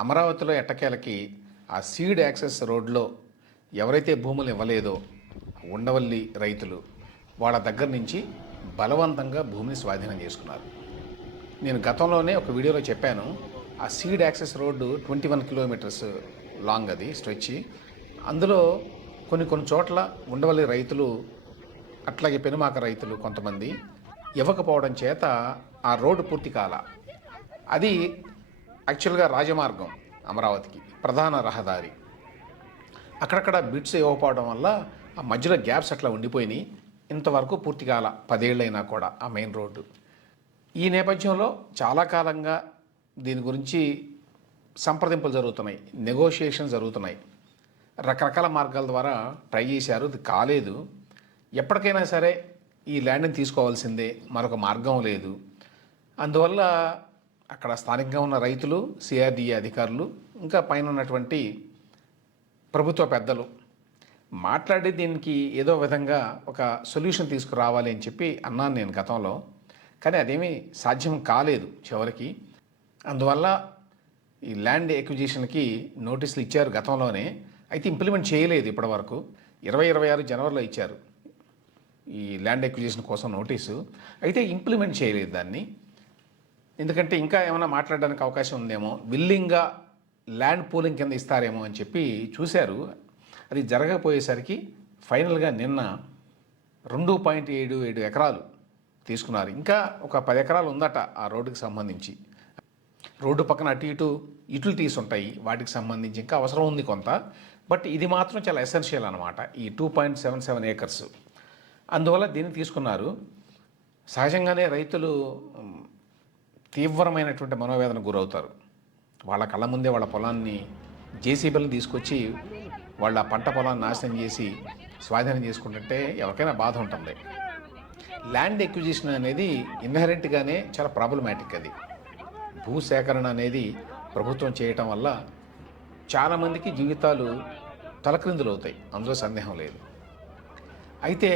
అమరావతిలో ఎట్టకేలకి ఆ seed access రోడ్లో ఎవరైతే భూములు ఇవ్వలేదో ఉండవల్లి రైతులు వాళ్ళ దగ్గర నుంచి బలవంతంగా భూమిని స్వాధీనం చేసుకున్నారు. నేను గతంలోనే ఒక వీడియోలో చెప్పాను, ఆ seed access road 21 kilometres long, అది స్ట్రెచ్. అందులో కొన్ని చోట్ల ఉండవల్లి రైతులు, అట్లాగే పెనుమాక రైతులు కొంతమంది ఇవ్వకపోవడం చేత ఆ రోడ్డు పూర్తి కాల. అది యాక్చువల్గా రాజమార్గం, అమరావతికి ప్రధాన రహదారి. అక్కడక్కడ బిట్స్ ఇవ్వకపోవడం వల్ల ఆ మధ్యలో గ్యాప్స్ అట్లా ఉండిపోయినాయి. ఇంతవరకు పూర్తి కాల, 10 ఏళ్ళైనా కూడా ఆ మెయిన్ రోడ్డు. ఈ నేపథ్యంలో చాలా కాలంగా దీని గురించి సంప్రదింపులు జరుగుతున్నాయి, నెగోషియేషన్ జరుగుతున్నాయి. రకరకాల మార్గాల ద్వారా ట్రై చేశారు, ఇది కాలేదు. ఎప్పటికైనా సరే ఈ ల్యాండ్ని తీసుకోవాల్సిందే, మరొక మార్గం లేదు. అందువల్ల అక్కడ స్థానికంగా ఉన్న రైతులు, సిఆర్డీఏ అధికారులు, ఇంకా పైన ఉన్నటువంటి ప్రభుత్వ పెద్దలు మాట్లాడి దీనికి ఏదో విధంగా ఒక సొల్యూషన్ తీసుకురావాలి అని చెప్పి అన్నాను నేను గతంలో. కానీ అదేమీ సాధ్యం కాలేదు చివరికి. అందువల్ల ఈ ల్యాండ్ ఎక్విజిషన్కి నోటీసులు ఇచ్చారు గతంలోనే, అయితే ఇంప్లిమెంట్ చేయలేదు ఇప్పటివరకు. 2026 జనవరిలో ఇచ్చారు ఈ ల్యాండ్ ఎక్విజిషన్ కోసం నోటీసు, అయితే ఇంప్లిమెంట్ చేయలేదు దాన్ని. ఎందుకంటే ఇంకా ఏమైనా మాట్లాడడానికి అవకాశం ఉందేమో, విల్లింగ్గా ల్యాండ్ పూలింగ్ కింద ఇస్తారేమో అని చెప్పి చూశారు. అది జరగకపోయేసరికి ఫైనల్గా నిన్న 2.77 ఎకరాలు తీసుకున్నారు. ఇంకా ఒక 10 ఎకరాలు ఉందట ఆ రోడ్డుకి సంబంధించి. రోడ్డు పక్కన అటు ఇటు యూటిలిటీస్ ఉంటాయి, వాటికి సంబంధించి ఇంకా అవసరం ఉంది కొంత. బట్ ఇది మాత్రం చాలా ఎసెన్షియల్ అనమాట, ఈ 2.77 ఏకర్స్. అందువల్ల దీన్ని తీసుకున్నారు. సహజంగానే రైతులు తీవ్రమైనటువంటి మనోవేదనకు గురవుతారు. వాళ్ళ కళ్ళ ముందే వాళ్ళ పొలాన్ని జేసీబీలను తీసుకొచ్చి వాళ్ళ పంట పొలాన్ని నాశనం చేసి స్వాధీనం చేసుకుంటుంటే ఎవరికైనా బాధ ఉంటుంది. ల్యాండ్ ఎక్విజిషన్ అనేది ఇన్హెరెంట్గానే చాలా ప్రాబ్లమాటిక్. అది భూసేకరణ అనేది ప్రభుత్వం చేయటం వల్ల చాలామందికి జీవితాలు తలక్రిందులు అవుతాయి, అందులో సందేహం లేదు. అయితే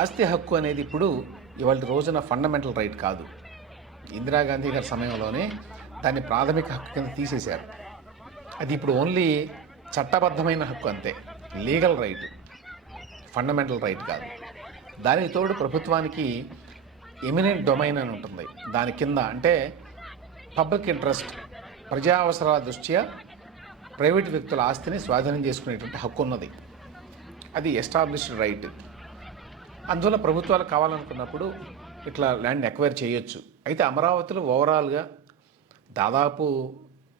ఆస్తి హక్కు అనేది ఇప్పుడు ఇవాళ రోజున ఫండమెంటల్ రైట్ కాదు. ఇందిరాగాంధీ గారి సమయంలోనే దాన్ని ప్రాథమిక హక్కు కింద తీసేశారు. అది ఇప్పుడు ఓన్లీ చట్టబద్ధమైన హక్కు అంతే, లీగల్ రైట్, ఫండమెంటల్ రైట్ కాదు. దానికి తోడు ప్రభుత్వానికి ఎమినెంట్ డొమైన్ అని ఉంటుంది. దాని కింద అంటే పబ్లిక్ ఇంట్రెస్ట్, ప్రజా అవసరాల దృష్ట్యా ప్రైవేట్ వ్యక్తుల ఆస్తిని స్వాధీనం చేసుకునేటువంటి హక్కు ఉన్నది. అది ఎస్టాబ్లిష్డ్ రైట్. అందువల్ల ప్రభుత్వాలు కావాలనుకున్నప్పుడు ఇట్లా ల్యాండ్ ఎక్వైర్ చేయొచ్చు. అయితే అమరావతిలో ఓవరాల్గా దాదాపు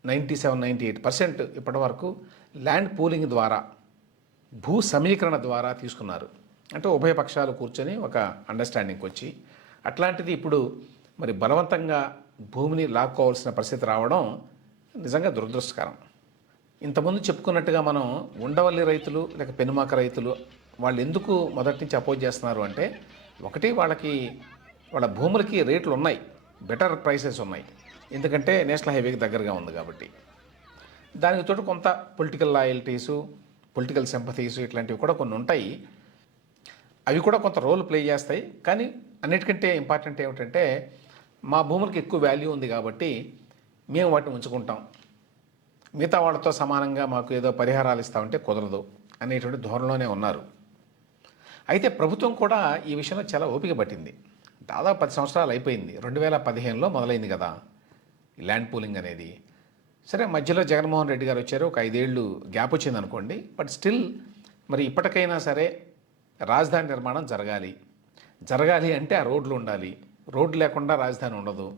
97-98% ఇప్పటి వరకు ల్యాండ్ పూలింగ్ ద్వారా, భూ సమీకరణ ద్వారా తీసుకున్నారు. అంటే ఉభయ పక్షాలు కూర్చొని ఒక అండర్స్టాండింగ్కి వచ్చి, అట్లాంటిది ఇప్పుడు మరి బలవంతంగా భూమిని లాక్కోవాల్సిన పరిస్థితి రావడం నిజంగా దురదృష్టకరం. ఇంతకుముందు చెప్పుకున్నట్టుగా మనం ఉండవల్లి రైతులు లేక పెనుమాక రైతులు వాళ్ళు ఎందుకు మొదటి నుంచి అపోజ్ చేస్తున్నారు అంటే, ఒకటి వాళ్ళ భూములకి రేట్లు ఉన్నాయి, బెటర్ ప్రైసెస్ ఉన్నాయి. ఎందుకంటే నేషనల్ హైవేకి దగ్గరగా ఉంది కాబట్టి. దానికి తోడు కొంత పొలిటికల్ లాయల్టీసు, పొలిటికల్ సింపథీసు ఇట్లాంటివి కూడా కొన్ని ఉంటాయి. అవి కూడా కొంత రోల్ ప్లే చేస్తాయి. కానీ అన్నిటికంటే ఇంపార్టెంట్ ఏమిటంటే, మా భూములకి ఎక్కువ వాల్యూ ఉంది కాబట్టి మేము వాటిని ఉంచుకుంటాం, మిగతా వాళ్ళతో సమానంగా మాకు ఏదో పరిహారాలు ఇస్తామంటే కుదరదు అనేటువంటి ధోరణిలోనే ఉన్నారు. అయితే ప్రభుత్వం కూడా ఈ విషయంలో చాలా ఓపిక పట్టింది. దాదాపు 10 సంవత్సరాలు అయిపోయింది. 2015లో మొదలైంది కదా ఈ ల్యాండ్ పూలింగ్ అనేది. సరే, మధ్యలో జగన్మోహన్ రెడ్డి గారు వచ్చారు, ఒక 5 ఏళ్ళు గ్యాప్ వచ్చింది అనుకోండి. బట్ స్టిల్ మరి ఇప్పటికైనా సరే రాజధాని నిర్మాణం జరగాలి అంటే ఆ రోడ్లు ఉండాలి. రోడ్డు లేకుండా రాజధాని ఉండదు.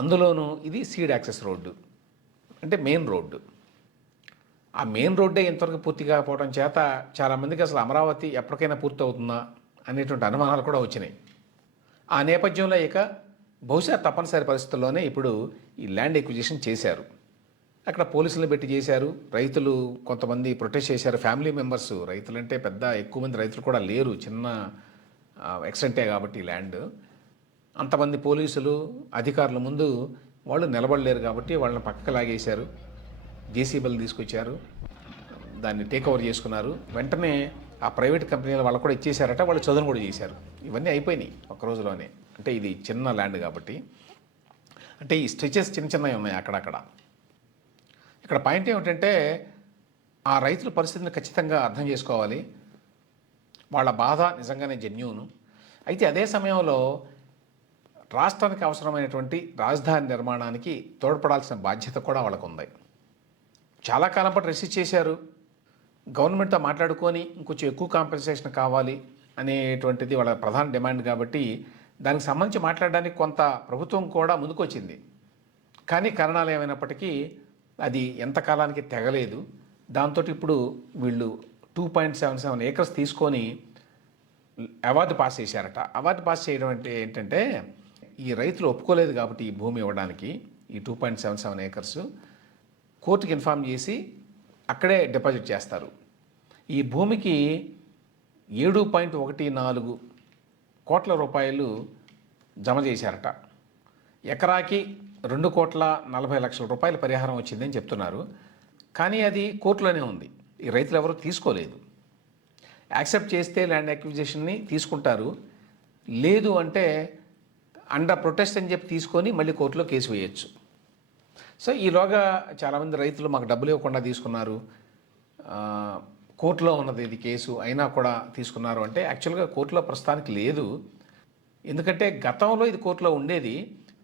అందులోనూ ఇది సీడ్ యాక్సెస్ రోడ్డు, అంటే మెయిన్ రోడ్డు. ఆ మెయిన్ రోడ్డే ఇంతవరకు పూర్తి కాకపోవడం చేత చాలామందికి అసలు అమరావతి ఎప్పటికైనా పూర్తి అవుతుందా అనేటువంటి అనుమానాలు కూడా వచ్చినాయి. ఆ నేపథ్యంలో ఇక బహుశా తప్పనిసరి పరిస్థితుల్లోనే ఇప్పుడు ఈ ల్యాండ్ ఎక్విజిషన్ చేశారు. అక్కడ పోలీసులను పెట్టి చేశారు. రైతులు కొంతమంది ప్రొటెస్ట్ చేశారు, ఫ్యామిలీ మెంబర్స్. రైతులంటే పెద్ద ఎక్కువ మంది రైతులు కూడా లేరు, చిన్న ఎక్స్టెంటే కాబట్టి ల్యాండ్. అంతమంది పోలీసులు అధికారుల ముందు వాళ్ళు నిలబడలేరు కాబట్టి వాళ్ళని పక్కకు లాగేశారు, జేసీబీలు తీసుకొచ్చారు, దాన్ని టేక్ ఓవర్ చేసుకున్నారు. వెంటనే ఆ ప్రైవేట్ కంపెనీల వాళ్ళు కూడా ఇచ్చేశారట, వాళ్ళు చదును కూడా చేశారు. ఇవన్నీ అయిపోయినాయి ఒక రోజులోనే. అంటే ఇది చిన్న ల్యాండ్ కాబట్టి, అంటే ఈ స్ట్రెచెస్ చిన్నవి ఉన్నాయి అక్కడక్కడ. ఇక్కడ పాయింట్ ఏమిటంటే ఆ రైతుల పరిస్థితిని ఖచ్చితంగా అర్థం చేసుకోవాలి. వాళ్ళ బాధ నిజంగానే జెన్యూను. అయితే అదే సమయంలో రాష్ట్రానికి అవసరమైనటువంటి రాజధాని నిర్మాణానికి తోడ్పడాల్సిన బాధ్యత కూడా వాళ్ళకు ఉంది. చాలా కాలం పాటు రెసిస్ట్ చేశారు. గవర్నమెంట్తో మాట్లాడుకొని ఇంకొంచెం ఎక్కువ కాంపెన్సేషన్ కావాలి అనేటువంటిది వాళ్ళ ప్రధాన డిమాండ్ కాబట్టి దానికి సంబంధించి మాట్లాడడానికి కొంత ప్రభుత్వం కూడా ముందుకొచ్చింది. కానీ కారణాలు ఏమైనప్పటికీ అది ఎంతకాలానికి తెగలేదు. దాంతో ఇప్పుడు వీళ్ళు 2.77 ఏకర్స్ తీసుకొని అవార్డు పాస్ చేశారట. అవార్డు పాస్ చేయడం అంటే ఏంటంటే ఈ రైతులు ఒప్పుకోలేదు కాబట్టి ఈ భూమి ఇవ్వడానికి ఈ 2.77 ఏకర్స్ కోర్టుకి ఇన్ఫామ్ చేసి అక్కడే డిపాజిట్ చేస్తారు. ఈ భూమికి 7.14 కోట్ల రూపాయలు జమ చేశారట. ఎకరాకి 2,40,00,000 రూపాయల పరిహారం వచ్చిందని చెప్తున్నారు. కానీ అది కోర్టులోనే ఉంది. ఈ రైతులు ఎవరు తీసుకోలేదు. యాక్సెప్ట్ చేస్తే ల్యాండ్ అక్విజిషన్ని తీసుకుంటారు, లేదు అంటే అండర్ ప్రొటెస్ట్ అని చెప్పి తీసుకొని మళ్ళీ కోర్టులో కేసు వేయచ్చు. సో ఈలోగా చాలామంది రైతులు మాకు డబ్బులు ఇవ్వకుండా తీసుకున్నారు, కోర్టులో ఉన్నది ఇది కేసు అయినా కూడా తీసుకున్నారు అంటే యాక్చువల్గా కోర్టులో ప్రస్తుతానికి లేదు. ఎందుకంటే గతంలో ఇది కోర్టులో ఉండేది.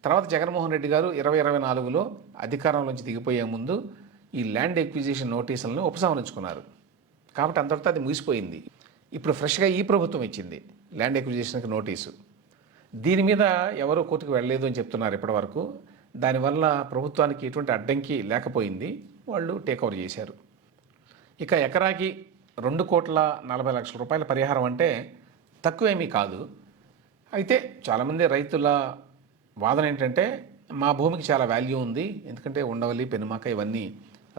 తర్వాత జగన్మోహన్ రెడ్డి గారు 2024లో అధికారంలోంచి దిగిపోయే ముందు ఈ ల్యాండ్ ఎక్విజిషన్ నోటీసులను ఉపసంహరించుకున్నారు. కాబట్టి అంతటితో అది ముగిసిపోయింది. ఇప్పుడు ఫ్రెష్గా ఈ ప్రభుత్వం ఇచ్చింది ల్యాండ్ ఎక్విజిషన్కి నోటీసు. దీని మీద ఎవరూ కోర్టుకు వెళ్ళలేదు అని చెప్తున్నారు ఇప్పటివరకు. దానివల్ల ప్రభుత్వానికి ఎటువంటి అడ్డంకి లేకపోయింది, వాళ్ళు టేక్ ఓవర్ చేశారు. ఇక ఎకరాకి 2,40,00,000 రూపాయల పరిహారం అంటే తక్కువేమీ కాదు. అయితే చాలామంది రైతుల వాదన ఏంటంటే మా భూమికి చాలా వాల్యూ ఉంది, ఎందుకంటే ఉండవల్లి, పెనుమాక ఇవన్నీ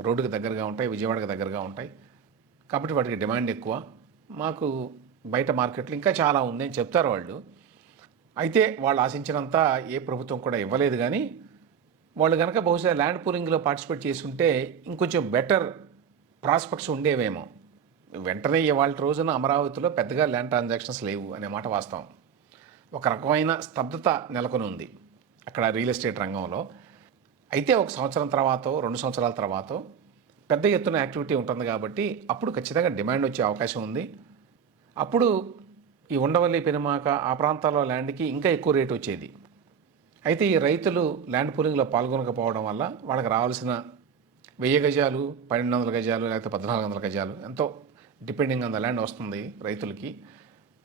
రోడ్డుకి దగ్గరగా ఉంటాయి, విజయవాడకి దగ్గరగా ఉంటాయి, కాబట్టి వాటికి డిమాండ్ ఎక్కువ, మాకు బయట మార్కెట్లో ఇంకా చాలా ఉంది అని చెప్తారు వాళ్ళు. అయితే వాళ్ళు ఆశించినంత ఏ ప్రభుత్వం కూడా ఇవ్వలేదు. కానీ వాళ్ళు కనుక బహుశా ల్యాండ్ పూలింగ్లో పార్టిసిపేట్ చేస్తుంటే ఇంకొంచెం బెటర్ ప్రాస్పెక్ట్స్ ఉండేవేమో. వెంటనే ఇవాళ రోజున అమరావతిలో పెద్దగా ల్యాండ్ ట్రాన్సాక్షన్స్ లేవు అనే మాట వాస్తవం. ఒక రకమైన స్తబ్దత నెలకొని ఉంది అక్కడ రియల్ ఎస్టేట్ రంగంలో. అయితే 1 సంవత్సరం తర్వాత 2 సంవత్సరాల తర్వాత పెద్ద ఎత్తున యాక్టివిటీ ఉంటుంది కాబట్టి అప్పుడు ఖచ్చితంగా డిమాండ్ వచ్చే అవకాశం ఉంది. అప్పుడు ఈ ఉండవల్లి, పెనుమాక ఆ ప్రాంతాల్లో ల్యాండ్కి ఇంకా ఎక్కువ రేటు వచ్చేది. అయితే ఈ రైతులు ల్యాండ్ పూలింగ్లో పాల్గొనకపోవడం వల్ల వాళ్ళకి రావాల్సిన 1000 గజాలు, 1200 గజాలు, లేకపోతే 1400 గజాలు ఎంతో డిపెండింగ్ ఆన్ ద ల్యాండ్ వస్తుంది రైతులకి.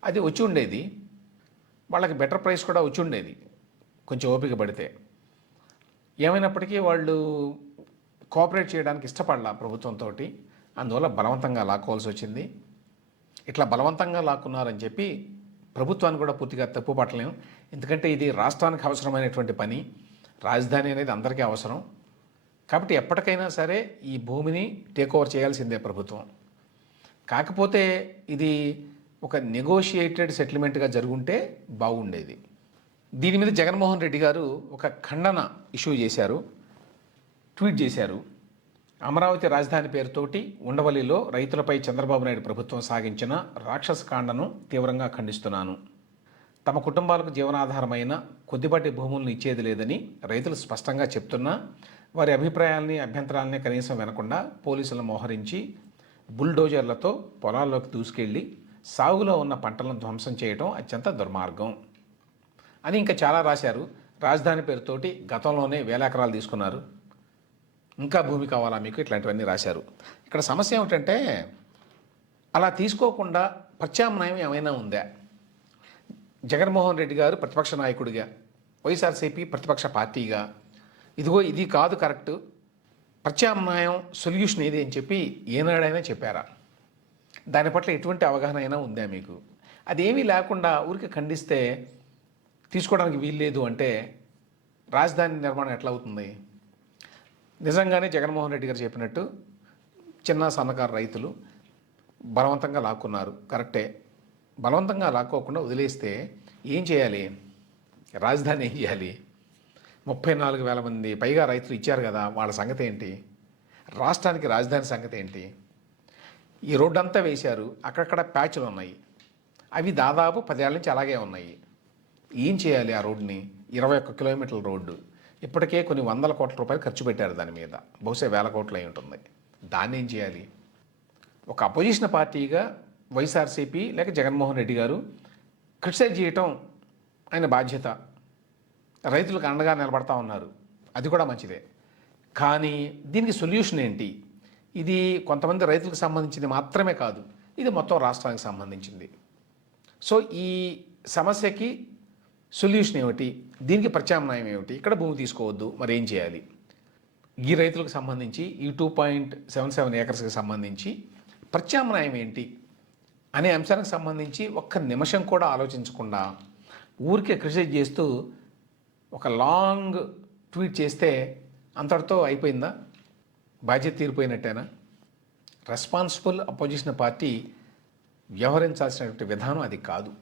అది వచ్చి ఉండేది, వాళ్ళకి బెటర్ ప్రైస్ కూడా వచ్చి ఉండేది కొంచెం ఓపిక పడితే. ఏమైనప్పటికీ వాళ్ళు కోఆపరేట్ చేయడానికి ఇష్టపడాల ప్రభుత్వంతో, అందువల్ల బలవంతంగా లాక్కోవాల్సి వచ్చింది. ఇట్లా బలవంతంగా లాక్కున్నారని చెప్పి ప్రభుత్వాన్ని కూడా పూర్తిగా తప్పు పట్టలేము. ఎందుకంటే ఇది రాష్ట్రానికి అవసరమైనటువంటి పని, రాజధాని అనేది అందరికీ అవసరం. కాబట్టి ఎప్పటికైనా సరే ఈ భూమిని టేక్ ఓవర్ చేయాల్సిందే ప్రభుత్వం. కాకపోతే ఇది ఒక నెగోషియేటెడ్ సెటిల్మెంట్గా జరుగుంటే బాగుండేది. దీని మీద జగన్మోహన్ రెడ్డి గారు ఒక ఖండన ఇష్యూ చేశారు, ట్వీట్ చేశారు. అమరావతి రాజధాని పేరుతోటి ఉండవల్లిలో రైతులపై చంద్రబాబు నాయుడు ప్రభుత్వం సాగించిన రాక్షస కాండను తీవ్రంగా ఖండిస్తున్నాను. తమ కుటుంబాలకు జీవనాధారమైన కొద్దిపాటి భూములను ఇచ్చేది లేదని రైతులు స్పష్టంగా చెప్తున్నా వారి అభిప్రాయాల్ని, అభ్యంతరాలని కనీసం వినకుండా పోలీసులను మోహరించి బుల్డోజర్లతో పొలాల్లోకి దూసుకెళ్లి సాగులో ఉన్న పంటలను ధ్వంసం చేయడం అత్యంత దుర్మార్గం అని ఇంకా చాలా రాశారు. రాజధాని పేరుతోటి గతంలోనే 1000 ఎకరాలు తీసుకున్నారు, ఇంకా భూమి కావాలా మీకు, ఇట్లాంటివన్నీ రాశారు. ఇక్కడ సమస్య ఏమిటంటే అలా తీసుకోకుండా ప్రత్యామ్నాయం ఏమైనా ఉందా? జగన్మోహన్ రెడ్డి గారు ప్రతిపక్ష నాయకుడిగా, వైఎస్ఆర్సీపీ ప్రతిపక్ష పార్టీగా ఇదిగో ఇది కాదు కరెక్టు, ప్రత్యామ్నాయం సొల్యూషన్ ఏది అని చెప్పి ఏనాడైనా చెప్పారా? దాని పట్ల ఎటువంటి అవగాహన అయినా ఉందా మీకు? అదేమీ లేకుండా ఊరికి ఖండిస్తే తీసుకోవడానికి వీల్లేదు అంటే రాజధాని నిర్మాణం ఎట్లా అవుతుంది? నిజంగానే జగన్మోహన్ రెడ్డి గారు చెప్పినట్టు చిన్న సన్నకారు రైతులు బలవంతంగా లాక్కున్నారు, కరెక్టే. బలవంతంగా లాక్కోకుండా వదిలేస్తే ఏం చేయాలి? రాజధాని ఏం చేయాలి? 34,000 మంది పైగా రైతులు ఇచ్చారు కదా, వాళ్ళ సంగతి ఏంటి? రాష్ట్రానికి రాజధాని సంగతి ఏంటి? ఈ రోడ్డు అంతా వేశారు, అక్కడక్కడ ప్యాచ్లు ఉన్నాయి, అవి దాదాపు 10 ఏళ్ళ నుంచి అలాగే ఉన్నాయి. ఏం చేయాలి ఆ రోడ్డుని? 21 కిలోమీటర్ల రోడ్డు ఇప్పటికే కొన్ని వందల కోట్ల రూపాయలు ఖర్చు పెట్టారు దాని మీద, బహుశా వేల కోట్లు అయి ఉంటుంది. దాన్ని ఏం చేయాలి? ఒక అపోజిషన్ పార్టీగా వైఎస్ఆర్సీపీ లేక జగన్మోహన్ రెడ్డి గారు క్రిటిసైజ్ చేయటం ఆయన బాధ్యత. రైతులకు అండగా నిలబడతా ఉన్నారు, అది కూడా మంచిదే. కానీ దీనికి సొల్యూషన్ ఏంటి? ఇది కొంతమంది రైతులకు సంబంధించింది మాత్రమే కాదు, ఇది మొత్తం రాష్ట్రానికి సంబంధించింది. సో ఈ సమస్యకి సొల్యూషన్ ఏమిటి? దీనికి ప్రత్యామ్నాయం ఏమిటి? ఇక్కడ భూమి తీసుకోవద్దు, మరి ఏం చేయాలి? ఈ రైతులకు సంబంధించి ఈ 2.77 ఏకర్స్కి సంబంధించి ప్రత్యామ్నాయం ఏంటి అనే అంశానికి సంబంధించి ఒక్క నిమిషం కూడా ఆలోచించకుండా ఊరికే క్రిటిసైజ్ చేస్తూ ఒక లాంగ్ ట్వీట్ చేస్తే అంతటితో అయిపోయిందా? బాధ్యత తీరిపోయినట్టేనా? రెస్పాన్సిబుల్ అపోజిషన్ పార్టీ వ్యవహరించాల్సినటువంటి విధానం అది కాదు.